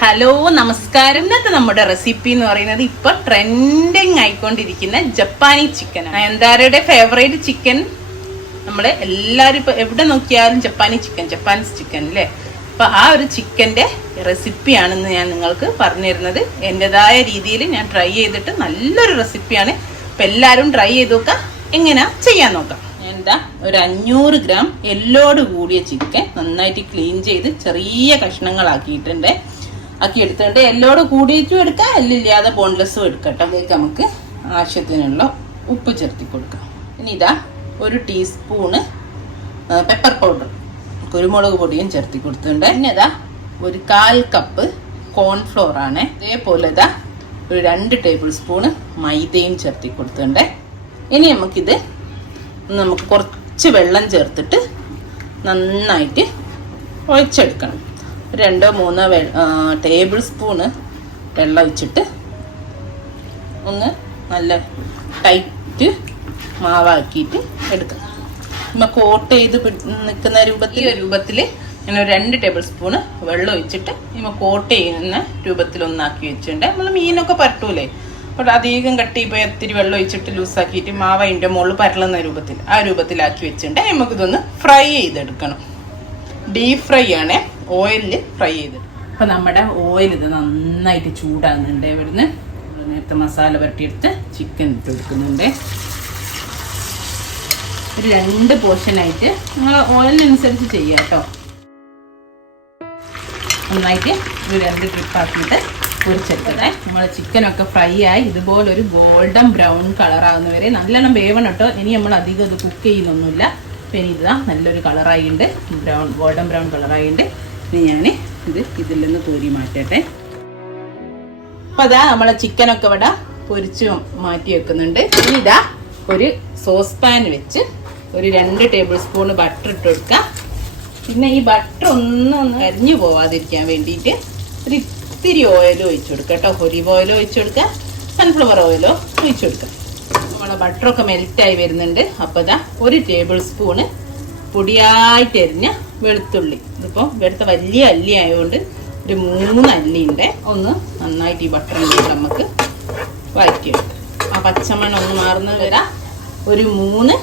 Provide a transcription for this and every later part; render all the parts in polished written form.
Hello നമസ്കാരം. ഇന്നത്തെ നമ്മുടെ റെസിപ്പി എന്ന് പറയുന്നത് ഇപ്പൊ ട്രെൻഡിങ് ആയിക്കൊണ്ടിരിക്കുന്ന ജപ്പാനീ ചിക്കൻ. നയൻതാരയുടെ ഫേവറേറ്റ് ചിക്കൻ. നമ്മള് എല്ലാവരും ഇപ്പൊ എവിടെ നോക്കിയാലും ജപ്പാനീസ് ചിക്കൻ അല്ലേ. അപ്പൊ ആ ഒരു ചിക്കന്റെ റെസിപ്പിയാണെന്ന് ഞാൻ നിങ്ങൾക്ക് പറഞ്ഞു തരുന്നത്. എൻ്റെതായ രീതിയിൽ ഞാൻ ട്രൈ ചെയ്തിട്ട് നല്ലൊരു റെസിപ്പിയാണ്. അപ്പൊ എല്ലാവരും ട്രൈ ചെയ്ത് നോക്കാം, എങ്ങനെയാ ചെയ്യാൻ നോക്കാം. എന്താ ഒരു 500 ഗ്രാം എല്ലോട് കൂടിയ ചിക്കൻ നന്നായിട്ട് ക്ലീൻ ചെയ്ത് ചെറിയ കഷ്ണങ്ങളാക്കിയിട്ടുണ്ട്. ആക്കി എടുത്തിട്ട് എല്ലോട് കൂടിയിട്ടും എടുക്കാം, എല്ലില്ലാതെ ബോൺലെസ്സും എടുക്കട്ടെ. അതിലേക്ക് നമുക്ക് ആവശ്യത്തിനുള്ള ഉപ്പ് ചേർത്തി കൊടുക്കാം. ഇനി ഇതാ 1 ടീസ്പൂണ് പെപ്പർ പൗഡർ, കുരുമുളക് പൊടിയും ചേർത്തി കൊടുത്തിട്ടുണ്ട്. പിന്നെ ഇതാ 1/4 കപ്പ് കോൺഫ്ലോർ ആണ്. ഇതേപോലെ ഇതാ ഒരു 2 ടേബിൾ സ്പൂണ് മൈദയും ചേർത്തി കൊടുത്തിട്ടുണ്ട്. ഇനി നമുക്ക് കുറച്ച് വെള്ളം ചേർത്തിട്ട് നന്നായിട്ട് ഒഴിച്ചെടുക്കണം. 2-3 ടേബിൾ സ്പൂണ് വെള്ളം ഒഴിച്ചിട്ട് ഒന്ന് നല്ല ടൈറ്റ് മാവാക്കിയിട്ട് എടുക്കാം. നമ്മൾ കോട്ട് ചെയ്ത് നിൽക്കുന്ന രൂപത്തിൽ ഞാൻ ഒരു 2 ടേബിൾ സ്പൂണ് വെള്ളം ഒഴിച്ചിട്ട് നമ്മൾ കോട്ട് ചെയ്യുന്ന രൂപത്തിൽ ഒന്നാക്കി വെച്ചിട്ടുണ്ട്. നമ്മൾ മീനൊക്കെ പരട്ടൂലേ, അപ്പോൾ അധികം കട്ടിപ്പോയി ഒത്തിരി വെള്ളം ഒഴിച്ചിട്ട് ലൂസാക്കിയിട്ട് മാവ് അതിൻ്റെ മുകളിൽ പരളുന്ന രൂപത്തിലാക്കി വെച്ചിട്ടുണ്ട്. നമുക്കിതൊന്ന് ഫ്രൈ ചെയ്തെടുക്കണം. ഡീപ് ഫ്രൈ ആണ്, ഓയിലിൽ ഫ്രൈ ചെയ്ത്. അപ്പം നമ്മുടെ ഓയിൽ ഇത് നന്നായിട്ട് ചൂടാകുന്നുണ്ട്. ഇവിടുന്ന് നേരത്തെ മസാല പുരട്ടിയെടുത്ത് ചിക്കൻ ഇട്ട് കൊടുക്കുന്നുണ്ട്. ഒരു 2 പോർഷനായിട്ട് നിങ്ങൾ ഓയിലിനനുസരിച്ച് ചെയ്യാം കേട്ടോ. നന്നായിട്ട് ഒരു 2 ട്രിപ്പാക്കിയിട്ട് പൊരിച്ചെടുക്കട്ടെ. നമ്മൾ ചിക്കനൊക്കെ ഫ്രൈ ആയി ഇതുപോലൊരു ഗോൾഡൻ ബ്രൗൺ കളറാകുന്നവരെ നല്ലോണം വേവണം കേട്ടോ. ഇനി നമ്മൾ അധികം ഇത് കുക്ക് ചെയ്യുന്നൊന്നുമില്ല. അപ്പം ഇനി ഇതാ നല്ലൊരു കളറായിട്ടുണ്ട്, ഗോൾഡൻ ബ്രൗൺ കളറായിട്ടുണ്ട്. ഇനി ഞാൻ ഇതിൽ നിന്ന് കോരി മാറ്റട്ടെ. അപ്പം അതാ നമ്മളെ ചിക്കനൊക്കെ ഇവിടെ പൊരിച്ച് മാറ്റി വെക്കുന്നുണ്ട്. ഇനി ഇതാ ഒരു സോസ് പാൻ വെച്ച് ഒരു 2 ടേബിൾ സ്പൂൺ ബട്ടർ ഇട്ട് കൊടുക്കുക. പിന്നെ ഈ ബട്ടർ ഒന്ന് കരിഞ്ഞു പോവാതിരിക്കാൻ വേണ്ടിയിട്ട് ഒരു ഇത്തിരി ഓയിൽ ഒഴിച്ചു കൊടുക്കുക കേട്ടോ. ഒലിവ് ഓയിലോ ഒഴിച്ചു കൊടുക്കുക, സൺഫ്ലവർ ഓയിലോ ഒഴിച്ചു കൊടുക്കുക. നമ്മളെ ബട്ടറൊക്കെ മെൽറ്റായി വരുന്നുണ്ട്. അപ്പോൾ ഇതാ 1 ടേബിൾ സ്പൂണ് പൊടിയായിട്ട് എരിഞ്ഞ വെളുത്തുള്ളി. ഇതിപ്പോൾ ഇവിടുത്തെ വലിയ അല്ലി ആയതുകൊണ്ട് ഒരു 3 അല്ലിൻ്റെ ഒന്ന് നന്നായിട്ട് ഈ ബട്ടറിൽ നമുക്ക് വഴറ്റിയെടുക്കാം. ആ പച്ചമണം ഒന്ന് മാറുന്ന വരെ ഒരു 3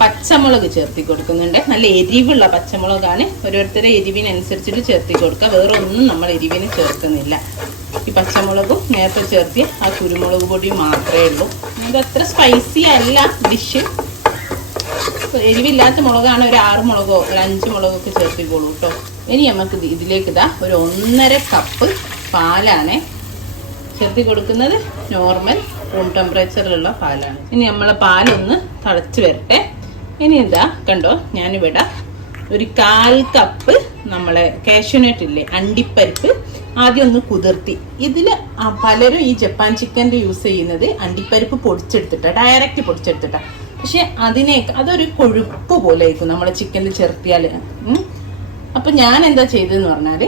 പച്ചമുളക് ചേർത്തി കൊടുക്കുന്നുണ്ട്. നല്ല എരിവുള്ള പച്ചമുളകാണ്. ഓരോരുത്തരുടെ എരിവിനനുസരിച്ചിട്ട് ചേർത്തി കൊടുക്കുക. വേറെ ഒന്നും നമ്മൾ എരിവിന് ചേർക്കുന്നില്ല. ഈ പച്ചമുളകും നേരത്തെ ചേർത്തി ആ കുരുമുളക് പൊടിയും മാത്രമേ ഉള്ളൂ. ഇത് അത്ര സ്പൈസി അല്ല ഡിഷ്. എരിവില്ലാത്ത മുളകാണ് ഒരു 6 മുളകോ ഒരു 5 മുളകൊക്കെ ചേർത്തിക്കോളൂ കേട്ടോ. ഇനി നമുക്ക് ഇതിലേക്ക് ഇതാ ഒരു 1.5 കപ്പ് പാലാണ് ചേർത്തി കൊടുക്കുന്നത്. നോർമൽ റൂം ടെമ്പറേച്ചറിലുള്ള പാലാണ്. ഇനി നമ്മളെ പാലൊന്ന് തിളച്ച് വരട്ടെ. ഇനി ഇതാ കണ്ടോ, ഞാനിവിടെ ഒരു 1/4 കപ്പ് നമ്മളെ കാഷ്യൂനട്ട് ഇല്ലേ, അണ്ടിപ്പരിപ്പ് ആദ്യം ഒന്ന് കുതിർത്തി. ഇതിൽ പലരും ഈ ജപ്പാൻ ചിക്കൻ്റെ യൂസ് ചെയ്യുന്നത് അണ്ടിപ്പരിപ്പ് പൊടിച്ചെടുത്തിട്ടാ, ഡയറക്റ്റ് പൊടിച്ചെടുത്തിട്ടാ. പക്ഷെ അതൊരു കൊഴുപ്പ് പോലെ ആയിരിക്കും നമ്മളെ ചിക്കനിൽ ചേർത്തിയാൽ. അപ്പം ഞാൻ എന്താ ചെയ്തതെന്ന് പറഞ്ഞാൽ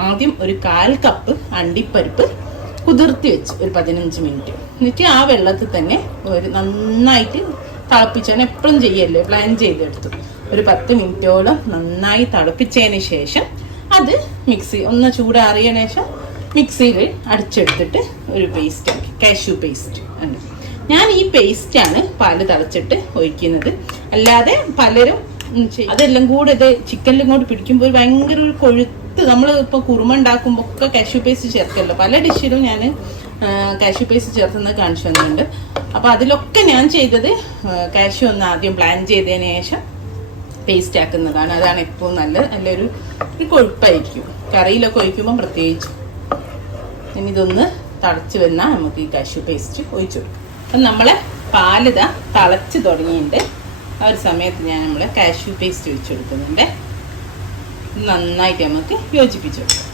ആദ്യം ഒരു 1/4 കപ്പ് അണ്ടിപ്പരിപ്പ് കുതിർത്തി വെച്ച് ഒരു 15 മിനിറ്റ്. എന്നിട്ട് ആ വെള്ളത്തിൽ തന്നെ ഒരു നന്നായിട്ട് തിളപ്പിച്ചാൽ എപ്പോഴും ചെയ്യല്ലേ, പ്ലാൻ ചെയ്തെടുത്തു. ഒരു 10 മിനിറ്റോളം നന്നായി തിളപ്പിച്ചതിന് ശേഷം അത് ഒന്ന് ചൂടാറിയതിനു ശേഷം മിക്സിയിൽ അടിച്ചെടുത്തിട്ട് ഒരു പേസ്റ്റ് ആക്കി, കാഷ്യൂ പേസ്റ്റ് ആണ്. ഞാൻ ഈ പേസ്റ്റാണ് പാല് തിളച്ചിട്ട് ഒഴിക്കുന്നത്. അല്ലാതെ പലരും അതെല്ലാം കൂടെ ഇത് ചിക്കനിലും കൂടെ പിടിക്കുമ്പോൾ ഭയങ്കര ഒരു കൊഴുത്ത്. നമ്മൾ ഇപ്പോൾ കുറുമ ഉണ്ടാക്കുമ്പോൾ ഒക്കെ കാഷ്യൂ പേസ്റ്റ് ചേർക്കല്ലോ. പല ഡിഷിലും ഞാൻ കാഷ്യൂ പേസ്റ്റ് ചേർത്തുന്നത് കാണിച്ചു തന്നിട്ടുണ്ട്. അപ്പോൾ അതിലൊക്കെ ഞാൻ ചെയ്തത് കാഷ്യൂ ഒന്ന് ആദ്യം പ്ലാൻ ചെയ്തതിന് ശേഷം പേസ്റ്റ് ആക്കുന്നതാണ്. അതാണ് ഏറ്റവും നല്ലത്. നല്ലൊരു കൊഴുപ്പായിരിക്കും കറിയിലൊക്കെ ഒഴിക്കുമ്പോൾ പ്രത്യേകിച്ച്. ഇനി ഇതൊന്ന് തിളച്ച് വന്നാൽ നമുക്ക് ഈ കാഷ്യൂ പേസ്റ്റ് ഒഴിച്ചു കൊടുക്കാം. അപ്പം നമ്മളെ പാലിതാ തിളച്ച് തുടങ്ങിയിട്ടുണ്ട്. ആ ഒരു സമയത്ത് നമ്മളെ കാഷ്യൂ പേസ്റ്റ് ഒഴിച്ചു കൊടുക്കുന്നുണ്ട്. നന്നായിട്ട് നമുക്ക് യോജിപ്പിച്ചു കൊടുക്കാം.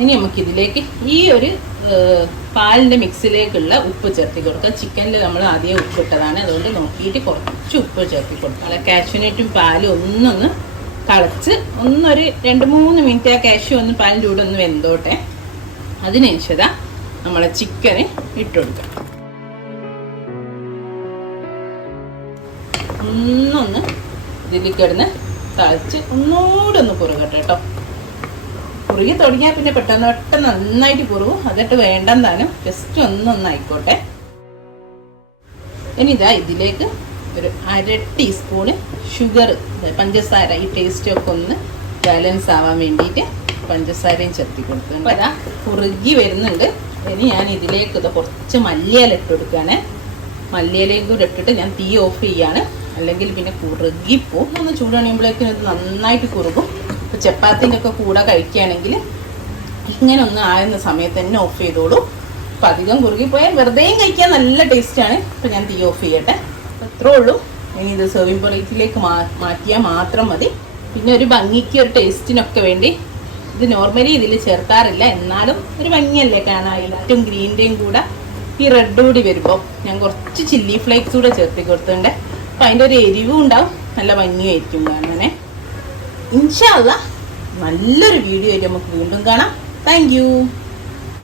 ഇനി നമുക്കിതിലേക്ക് ഈ ഒരു പാലിൻ്റെ മിക്സിലേക്കുള്ള ഉപ്പ് ചേർത്തി കൊടുക്കാം. ചിക്കനിൽ നമ്മൾ ആദ്യം ഉപ്പിട്ടതാണ്, അതുകൊണ്ട് നോക്കിയിട്ട് കുറച്ച് ഉപ്പ് ചേർത്തി കൊടുക്കാം. അല്ല കാഷ്യൂനട്ടും പാലും ഒന്നൊന്ന് തിളച്ച് ഒന്നൊരു 2-3 മിനിറ്റ് ആ കാഷ്യൂ ഒന്ന് പാലിൻ്റെ കൂടെ ഒന്ന് വെന്തോട്ടെ. അതിനുശേഷം നമ്മളെ ചിക്കന് ഇട്ട് കൊടുക്കാം. ഒന്നൊന്ന് ഇതിലേക്ക് കിടന്ന് തിളച്ച് ഒന്നുകൂടെ ഒന്ന് കുറുകട്ടെ കേട്ടോ. കുറുകി തുടങ്ങിയാൽ പിന്നെ പെട്ടെന്ന് നന്നായിട്ട് കുറുകും. അതിട്ട് വേണ്ടെന്താനും ജസ്റ്റ് ഒന്നൊന്നായിക്കോട്ടെ. ഇനി ഇതാ ഇതിലേക്ക് ഒരു 1/2 ടീസ്പൂണ് ഷുഗർ, പഞ്ചസാര, ഈ ടേസ്റ്റൊക്കെ ഒന്ന് ബാലൻസ് ആവാൻ വേണ്ടിയിട്ട് പഞ്ചസാരയും ചേർത്തി കൊടുക്കുന്നുണ്ട്. അതാ കുറുകി വരുന്നുണ്ട്. ഇനി ഞാൻ ഇതിലേക്ക് ഇത് കുറച്ച് മല്ലിയില ഇട്ട് കൊടുക്കുകയാണ്. മല്ലിയിലയും കൂടെ ഇട്ടിട്ട് ഞാൻ തീ ഓഫ് ചെയ്യാണ്, അല്ലെങ്കിൽ പിന്നെ കുറുകിപ്പോവും. ഒന്ന് ചൂടണിയുമ്പോഴേക്കും ഇത് നന്നായിട്ട് കുറുകും. ഇപ്പോൾ ചപ്പാത്തിൻ്റെ ഒക്കെ കൂടെ കഴിക്കുകയാണെങ്കിൽ ഇങ്ങനെ ഒന്ന് ആകുന്ന സമയത്ത് തന്നെ ഓഫ് ചെയ്തോളൂ. അപ്പം അധികം കുറുകിപ്പോയാൽ വെറുതെയും കഴിക്കാൻ നല്ല ടേസ്റ്റാണ്. ഇപ്പം ഞാൻ തീ ഓഫ് ചെയ്യട്ടെ. അത്രേ ഉള്ളൂ. ഇനി ഇത് സെർവിങ് പ്ലേറ്റിലേക്ക് മാറ്റിയാൽ മാത്രം മതി. പിന്നെ ഒരു ഭംഗിക്ക്, ഒരു ടേസ്റ്റിനൊക്കെ വേണ്ടി ഇത് നോർമലി ഇതിൽ ചേർക്കാറില്ല, എന്നാലും ഒരു ഭംഗിയല്ലേ കാണാൻ. ഏറ്റവും ഗ്രീൻ്റെയും കൂടെ ഈ റെഡ് കൂടി വരുമ്പോൾ ഞാൻ കുറച്ച് ചില്ലി ഫ്ലേക്സ് കൂടെ ചേർത്തി കൊടുത്തിട്ടുണ്ട്. അപ്പം അതിൻ്റെ ഒരു എരിവും ഉണ്ടാവും, നല്ല ഭംഗിയായിരിക്കും കാണാനെ. ഇൻഷാ അല്ലാഹ് നല്ലൊരു വീഡിയോ ആയിട്ട് നമുക്ക് വീണ്ടും കാണാം. Thank you.